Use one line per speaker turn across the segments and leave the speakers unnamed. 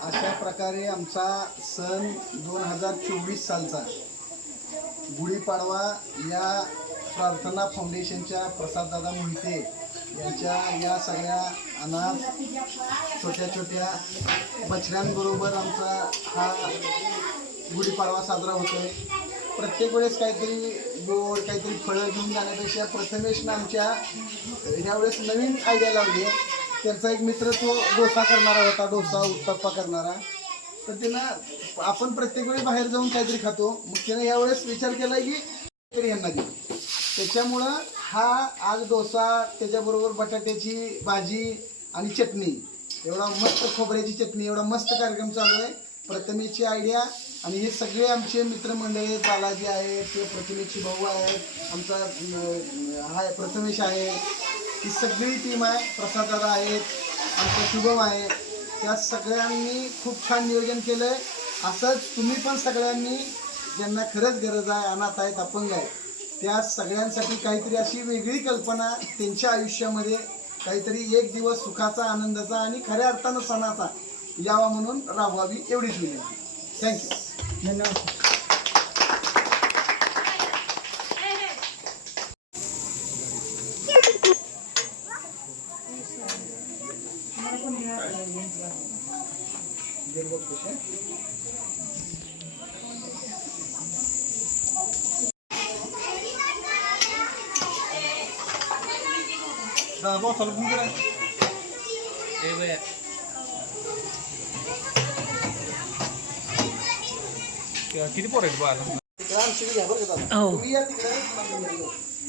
अशा प्रकारे आमचा सण दोन हजार चोवीस सालचा गुढीपाडवा या प्रार्थना फाउंडेशनच्या प्रसाददादा मोहिते यांच्या या सगळ्या अनाथ छोट्या छोट्या बछड्यांबरोबर आमचा हा गुढीपाडवा साजरा होतोय. प्रत्येक वेळेस काहीतरी गोड काहीतरी फळं घेऊन जाण्यापेक्षा प्रथमेशनं आमच्या ह्यावेळेस नवीन आयडिया लावली आहे. त्यांचा एक मित्र तो डोसा करणारा होता डोसा उत्तप्पा करणारा. तर त्यांना आपण प्रत्येक वेळी बाहेर जाऊन काहीतरी खातो. मग त्यानं यावेळेस विचार केला की तरी यांना देऊ त्याच्यामुळं हा आज डोसा त्याच्याबरोबर बटाट्याची भाजी आणि चटणी. एवढा मस्त खोबऱ्याची चटणी एवढा मस्त कार्यक्रम चालू आहे. प्रथमेची आयडिया आणि हे सगळे आमचे मित्रमंडळी बालाजी आहेत ते प्रतिमेची भाऊ आहेत आमचा अं, हा प्रथमेश आहे. ही सगळी टीम आहे प्रसाददादा आहेत आमचा शुभम आहे. त्या सगळ्यांनी खूप छान नियोजन केलं आहे असंच तुम्ही पण सगळ्यांनी ज्यांना खरंच गरज आहे अनाथ आहेत अपंग आहे त्या सगळ्यांसाठी काहीतरी अशी वेगळी कल्पना त्यांच्या आयुष्यामध्ये काहीतरी एक दिवस सुखाचा आनंदाचा आणि खऱ्या अर्थानं सणाचा यावा म्हणून राबवावी एवढीच विनंती. थँक्यू
धन्यवाद
किती पोर आहेत बाळा
आमची घ्या बरं का दादा.
हो.
तुम्ही या तिकडे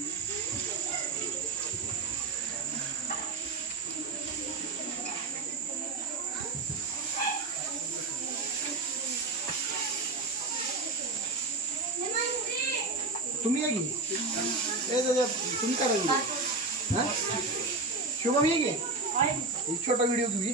तुम्ही या की? ए दादा तुम्ही करा की. हा? शुभम ये की? एक छोटा व्हिडिओ घेऊ की